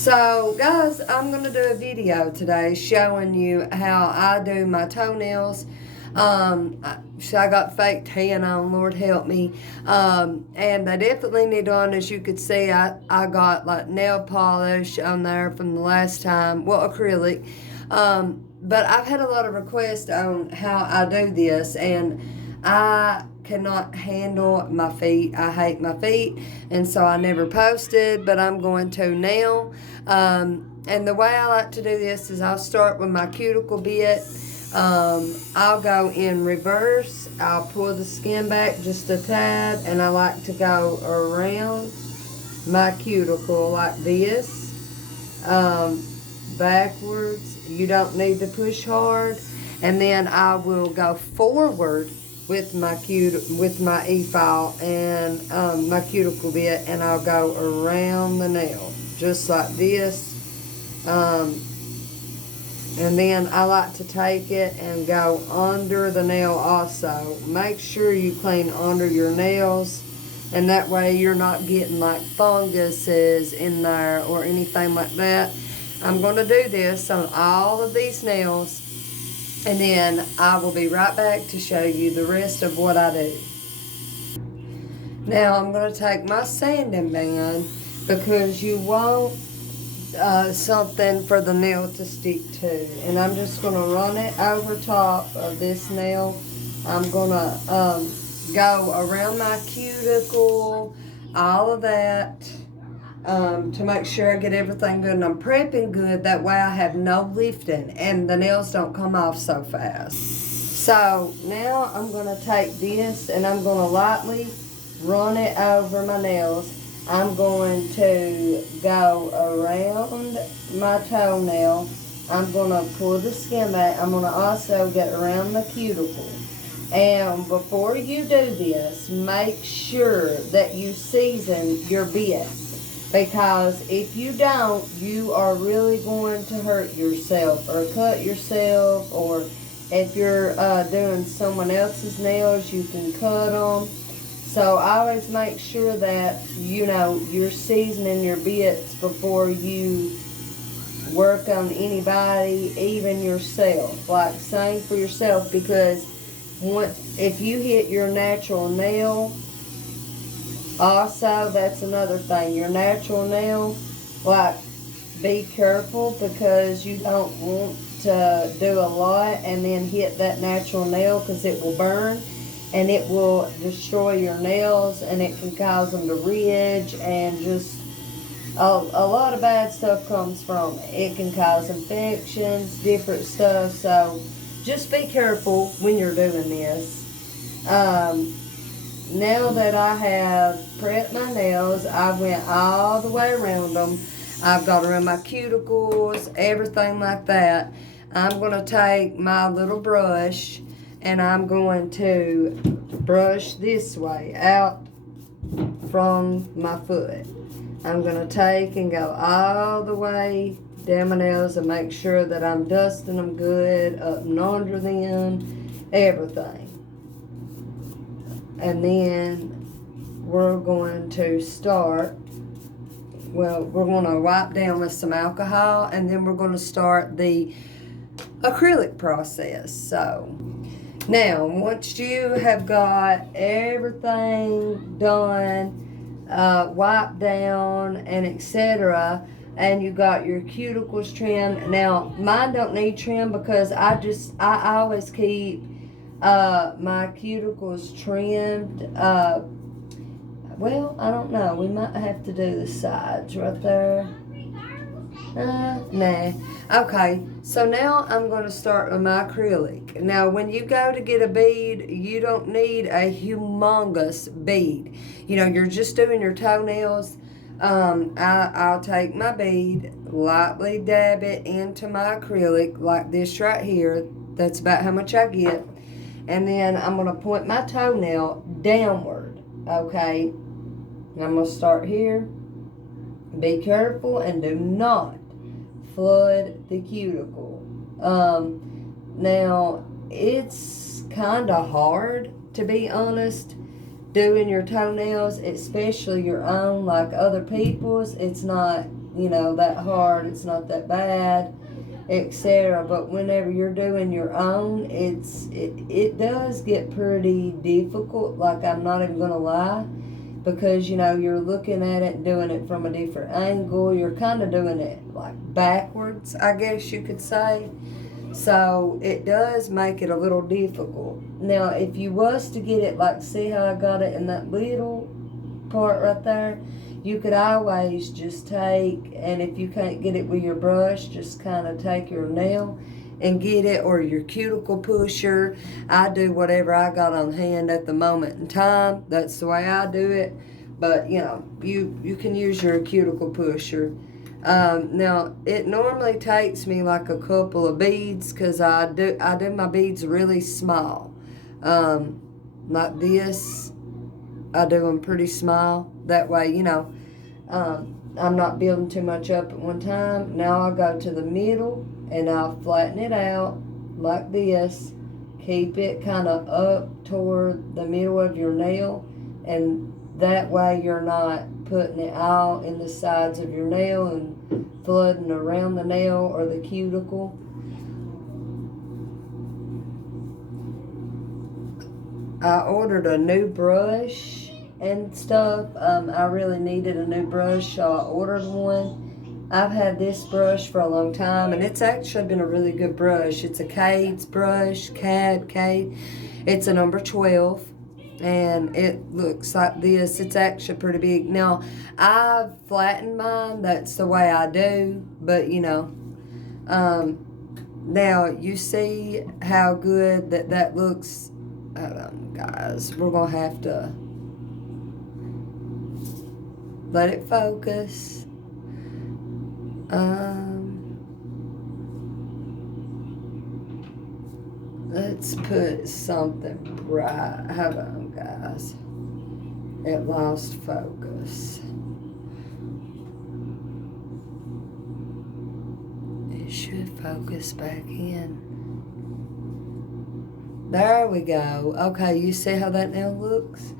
So guys, I'm going to do a video today showing you how I do my toenails. So I got fake tan on, Lord help me. And they definitely need on, as you could see, I got like nail polish on there from the last time, well, acrylic. But I've had a lot of requests on how I do this, and I cannot handle my feet. I hate my feet, and so I never posted, but I'm going to now. And the way I like to do this is I'll start with my cuticle bit. I'll go in reverse. I'll pull the skin back just a tad, and I like to go around my cuticle like this, backwards. You don't need to push hard. And then I will go forward with my e-file and my cuticle bit, and I'll go around the nail just like this. And then I like to take it and go under the nail also. Make sure you clean under your nails, and that way you're not getting like funguses in there or anything like that. I'm going to do this on all of these nails, and then I will be right back to show you the rest of what I do. Now I'm going to take my sanding band, because you want something for the nail to stick to. And I'm just going to run it over top of this nail. I'm going to go around my cuticle, all of that. To make sure I get everything good, and I'm prepping good, that way I have no lifting and the nails don't come off so fast. So now I'm going to take this and I'm going to lightly run it over my nails. I'm going to go around my toenail. I'm going to pull the skin back. I'm going to also get around the cuticle. And before you do this, make sure that you season your bit. Because if you don't, you are really going to hurt yourself or cut yourself. Or if you're doing someone else's nails, you can cut them. So always make sure that, you know, you're seasoning your bits before you work on anybody, even yourself. Like, same for yourself, because if you hit your natural nail, also, that's another thing. Your natural nail, like, be careful, because you don't want to do a lot and then hit that natural nail, because it will burn and it will destroy your nails, and it can cause them to ridge, and just a lot of bad stuff comes from it. It can cause infections, different stuff. So just be careful when you're doing this. Now that I have prepped my nails, I went all the way around them. I've got around my cuticles, everything like that. I'm going to take my little brush, and I'm going to brush this way out from my foot. I'm going to take and go all the way down my nails and make sure that I'm dusting them good, up and under them, everything. And then we're going to start, well, we're going to wipe down with some alcohol, and then we're going to start the acrylic process. So now, once you have got everything done, wiped down and etc., and you got your cuticles trimmed. Now, mine don't need trim, because I always keep my cuticles trimmed. Well, I don't know. We might have to do the sides right there. Nah. Okay, so now I'm going to start with my acrylic. Now, when you go to get a bead, you don't need a humongous bead. You know, you're just doing your toenails. I'll take my bead, lightly dab it into my acrylic like this right here. That's about how much I get. And then I'm going to point my toenail downward, okay? And I'm going to start here. Be careful and do not flood the cuticle. Now, it's kind of hard, to be honest, doing your toenails, especially your own, like other people's. It's not that hard, it's not that bad, etc. But whenever you're doing your own, it does get pretty difficult, like I'm not even gonna lie, because you're looking at it and doing it from a different angle. You're kind of doing it like backwards, I guess you could say. So it does make it a little difficult. Now if you was to get it, like, see how I got it in that little part right there, you could always just take, and if you can't get it with your brush, just kind of take your nail and get it, or your cuticle pusher. I do whatever I got on hand at the moment in time. That's the way I do it. But you can use your cuticle pusher. Now it normally takes me like a couple of beads, because I do my beads really small, like this. I do them pretty small. That way, I'm not building too much up at one time. Now I'll go to the middle and I'll flatten it out like this. Keep it kind of up toward the middle of your nail, and that way you're not putting it all in the sides of your nail and flooding around the nail or the cuticle. I ordered a new brush and stuff. I really needed a new brush, so I ordered one. I've had this brush for a long time, and it's actually been a really good brush. It's a Cade's brush, Cade. It's a number 12, and it looks like this. It's actually pretty big. Now, I've flattened mine. That's the way I do, but now you see how good that looks. Hold on, guys. We're going to have to let it focus. Let's put something bright. Hold on, guys. It lost focus. It should focus back in. There we go. Okay, you see how that now looks?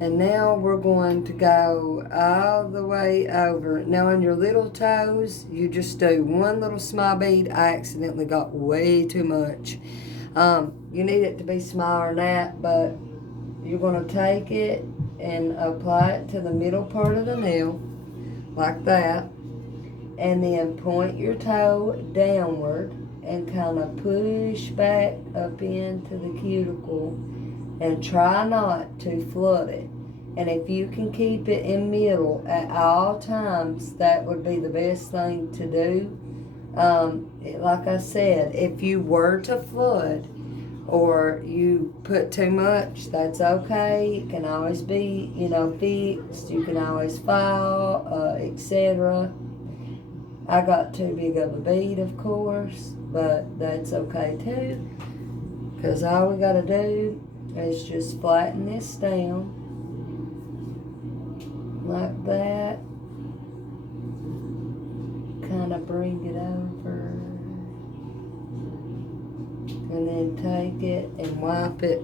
And now we're going to go all the way over. Now on your little toes, you just do one little small bead. I accidentally got way too much. You need it to be smaller than that, but you're going to take it and apply it to the middle part of the nail, like that. And then point your toe downward and kind of push back up into the cuticle, and try not to flood it. And if you can keep it in middle at all times, that would be the best thing to do. Like I said, if you were to flood or you put too much, that's okay. It can always be, fixed. You can always file, etc. I got too big of a bead, of course, but that's okay too, because all we got to do is just flatten this down like that, kind of bring it over, and then take it and wipe it.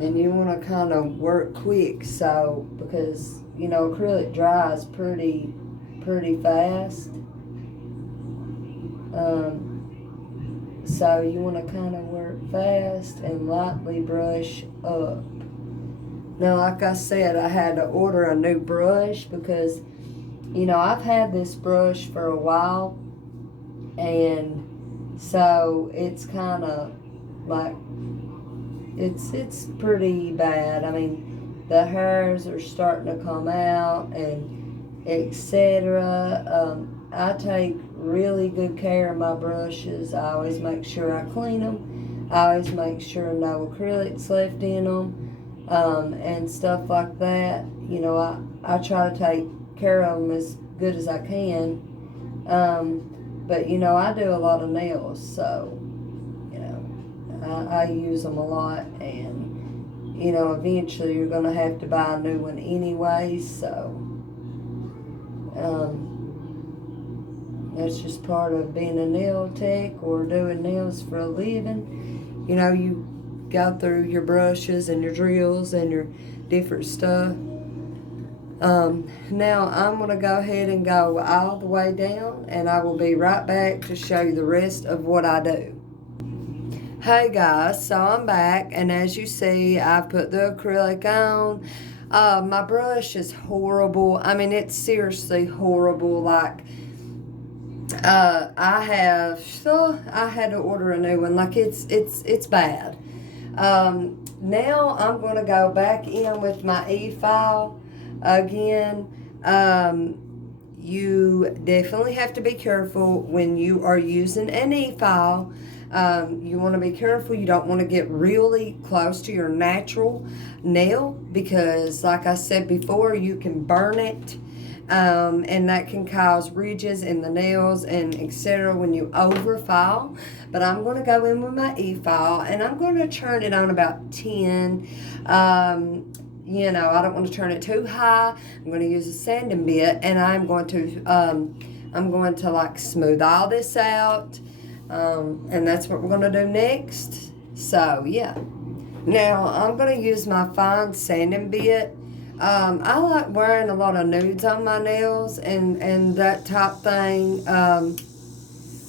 And you want to kind of work quick, so because acrylic dries pretty fast. So you want to kind of work fast and lightly brush up. Now, like I said, I had to order a new brush because, I've had this brush for a while, and so it's kind of like, it's pretty bad. I mean, the hairs are starting to come out and etc. I take really good care of my brushes. I always make sure I clean them. I always make sure no acrylics left in them, and stuff like that. I try to take care of them as good as I can. But I do a lot of nails, so I use them a lot, and eventually you're gonna have to buy a new one anyway. So that's just part of being a nail tech or doing nails for a living. You go through your brushes and your drills and your different stuff. Now I'm going to go ahead and go all the way down, and I will be right back to show you the rest of what I do. Hey guys, so I'm back, and as you see, I put the acrylic on. My brush is horrible. I mean, it's seriously horrible. Like, I had to order a new one. Like, it's bad. Now I'm going to go back in with my e-file again. You definitely have to be careful when you are using an e-file. You want to be careful. You don't want to get really close to your natural nail because, like I said before, you can burn it. And that can cause ridges in the nails and etc. when you overfile. But I'm going to go in with my e-file, and I'm going to turn it on about 10. You know, I don't want to turn it too high. I'm going to use a sanding bit, and I'm going to like smooth all this out. And that's what we're going to do next. So yeah. Now I'm going to use my fine sanding bit. I like wearing a lot of nudes on my nails and that type thing.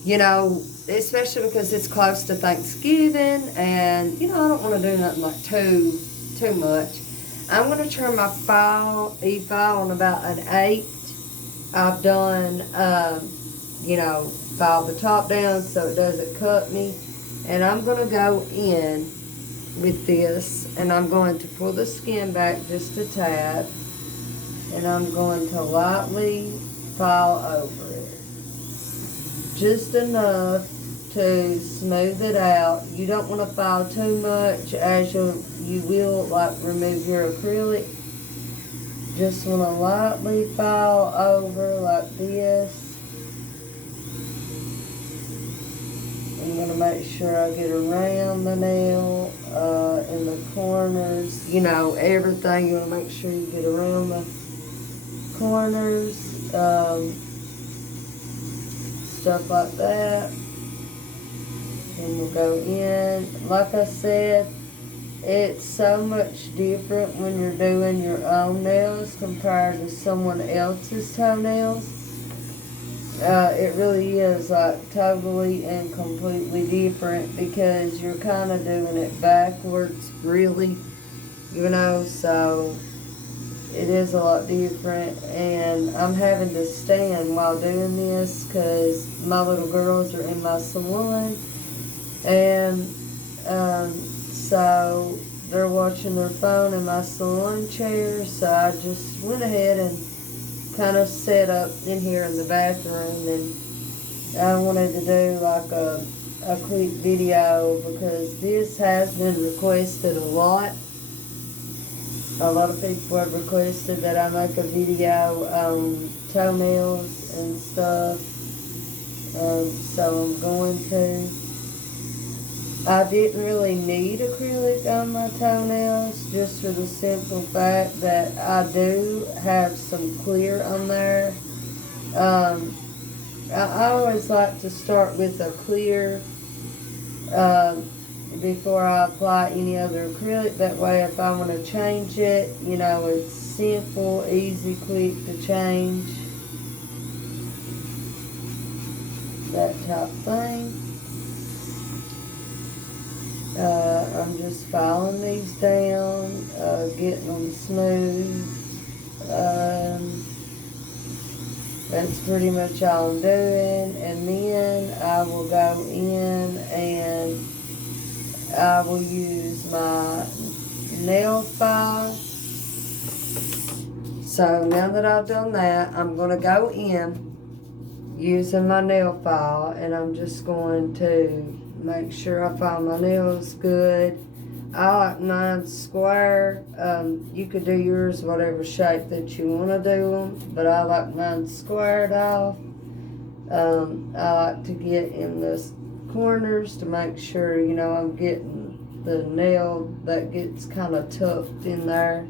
You know, especially because it's close to Thanksgiving, and you know I don't want to do nothing like too much. I'm going to turn my e-file on about an 8. I've done, you know, file the top down so it doesn't cut me. And I'm going to go in with this, and I'm going to pull the skin back just a tad. And I'm going to lightly file over it. Just enough to smooth it out. You don't want to file too much, as you will like remove your acrylic. Just want to lightly file over like this. I'm going to make sure I get around the nail, in the corners, you know, everything. You want to make sure you get around the corners, stuff like that. And we'll go in. Like I said, it's so much different when you're doing your own nails compared to someone else's toenails. It really is like totally and completely different because you're kind of doing it backwards, really, you know, so it is a lot different. And I'm having to stand while doing this because my little girls are in my salon, and so they're watching their phone in my salon chair, so I just went ahead and kind of set up in here in the bathroom, and I wanted to do like a quick video because this has been requested a lot. A lot of people have requested that I make a video on toenails and stuff, so I'm going to. I didn't really need acrylic on my toenails just for the simple fact that I do have some clear on there. I always like to start with a clear before I apply any other acrylic. That way if I want to change it, you know, it's simple, easy, quick to change. That type thing. I'm just filing these down, getting them smooth. That's pretty much all I'm doing. And then I will go in and I will use my nail file. So now that I've done that, I'm going to go in using my nail file, and I'm just going to make sure I file my nails good. I like mine square. You could do yours whatever shape that you want to do them, but I like mine squared off. I like to get in the corners to make sure, you know, I'm getting the nail that gets kind of tucked in there.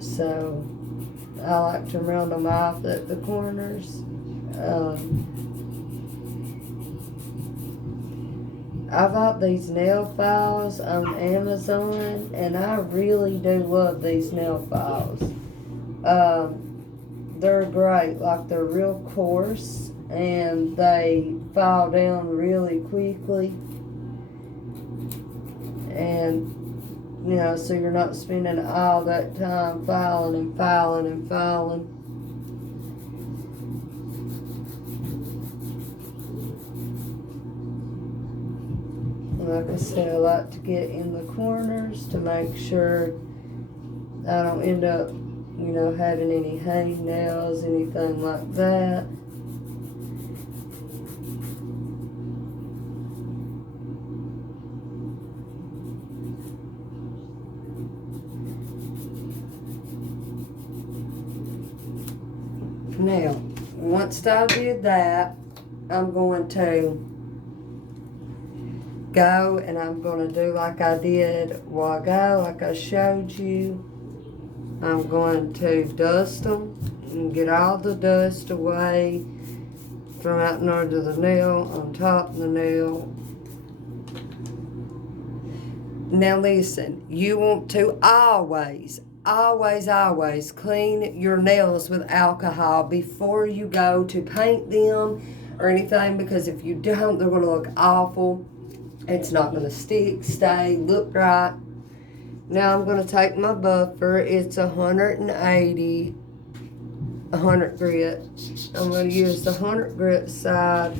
So I like to round them off at the corners. I bought these nail files on Amazon, and I really do love these nail files. They're great, like they're real coarse, and they file down really quickly. And, you know, so you're not spending all that time filing and filing and filing. Like I said, I like to get in the corners to make sure I don't end up, you know, having any hangnails, anything like that. Now, once I did that, I'm going to go and I'm going to do like I did a while ago, like I showed you. I'm going to dust them and get all the dust away from out under the nail, on top of the nail. Now listen, you want to always clean your nails with alcohol before you go to paint them or anything, because if you don't, they're going to look awful. It's not going to stick, stay, look right. Now I'm going to take my buffer. It's 180, 100 grit. I'm going to use the 100 grit side.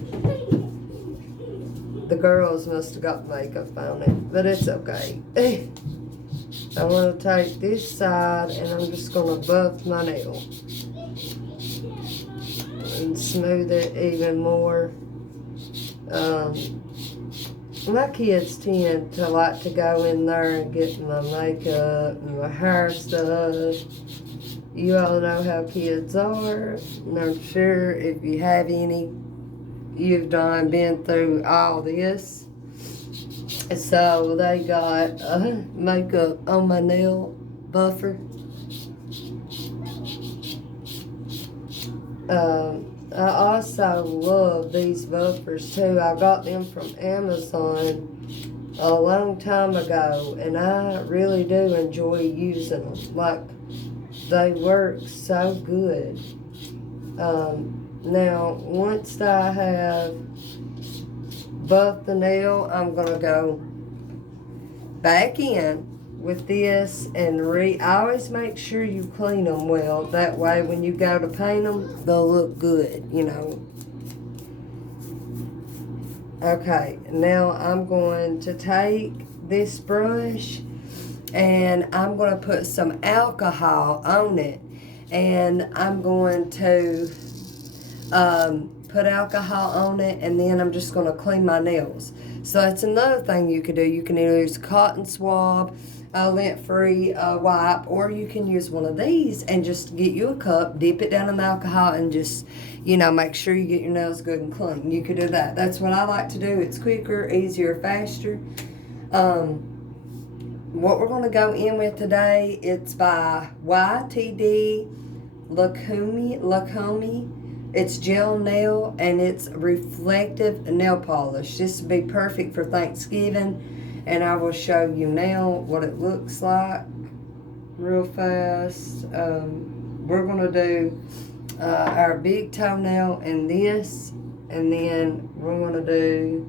The girls must have got makeup on it, but it's okay. I'm going to take this side and I'm just going to buff my nail and smooth it even more. My kids tend to like to go in there and get my makeup and my hair stuff. You all know how kids are, and I'm sure if you have any, you've been through all this. So they got makeup on my nail buffer. I also love these buffers too. I got them from Amazon a long time ago, and I really do enjoy using them. Like, they work so good. Now, once I have buffed the nail, I'm going to go back in with this and I always make sure you clean them well. That way when you go to paint them, they'll look good, you know. Okay, now I'm going to take this brush and I'm going to put some alcohol on it. And I'm going to put alcohol on it, and then I'm just going to clean my nails. So that's another thing you could do. You can either use a cotton swab, a lint-free wipe, or you can use one of these and just get you a cup, dip it down in the alcohol, and just, you know, make sure you get your nails good and clean. You could do that. That's what I like to do. It's quicker, easier, faster. What we're going to go in with today, it's by YTD Lacombe. It's gel nail, and it's reflective nail polish. This would be perfect for Thanksgiving, and I will show you now what it looks like real fast. We're going to do our big toenail in this, and then we're going to do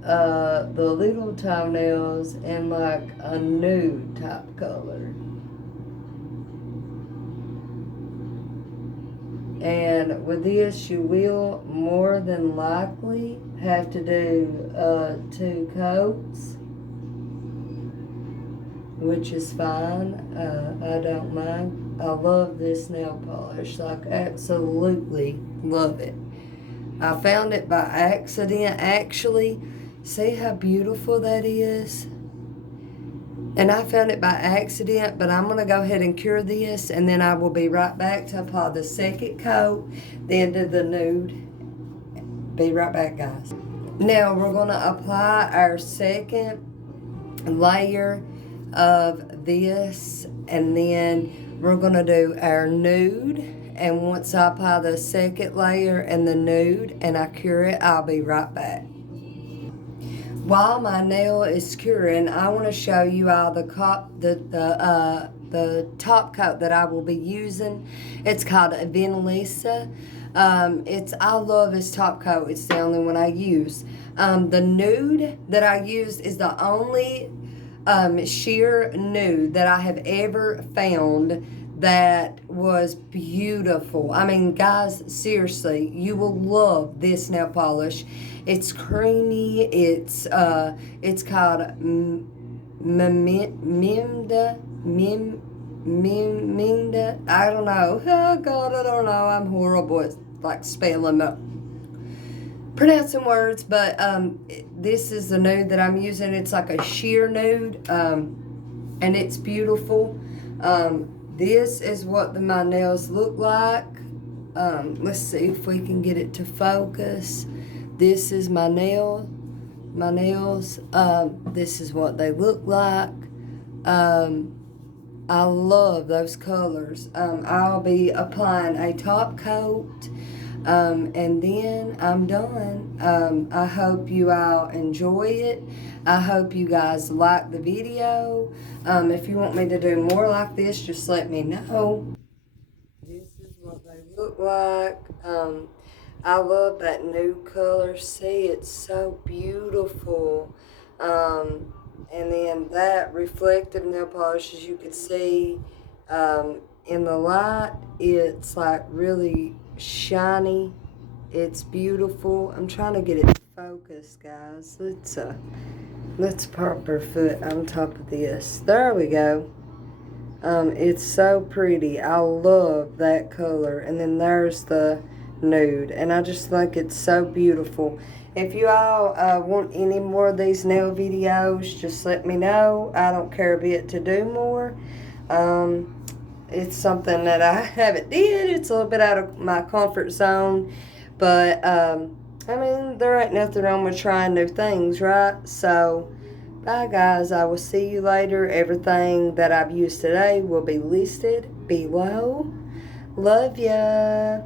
the little toenails in like a nude type color. And with this, you will more than likely have to do 2 coats, which is fine. I don't mind. I love this nail polish, like absolutely love it. I found it by accident, actually. See how beautiful that is? And I found it by accident, but I'm going to go ahead and cure this, and then I will be right back to apply the second coat, then do the nude. Be right back, guys. Now we're going to apply our second layer of this, and then we're going to do our nude. And once I apply the second layer and the nude and I cure it, I'll be right back. while my nail is curing, I want to show you all the top coat that I will be using. It's called a Venalisa. I love this top coat. It's the only one I use. The nude that I used is the only sheer nude that I have ever found that was beautiful. I mean, guys, seriously, you will love this nail polish. It's creamy. It's called Mimda. I don't know. Oh God, I don't know. I'm horrible at like spelling up, pronouncing words. But this is the nude that I'm using. It's like a sheer nude, and it's beautiful. This is what my nails look like. Let's see if we can get it to focus. This is my nails. This is what they look like. I love those colors. I'll be applying a top coat, and then I'm done. I hope you all enjoy it. I hope you guys like the video. If you want me to do more like this, just let me know. This is what they look like. I love that new color. See, it's so beautiful. And then that reflective nail polish, as you can see, in the light, it's like really shiny. It's beautiful. I'm trying to get it to focus, guys. Let's pop her foot on top of this. There we go. It's so pretty. I love that color. And then there's the nude, and I just think it's so beautiful. If you all want any more of these nail videos, just let me know. I don't care a bit to do more. It's something that I haven't did. It's a little bit out of my comfort zone, but I mean, there ain't nothing wrong with trying new things, right? So bye guys, I will see you later. Everything that I've used today will be listed below. Love ya.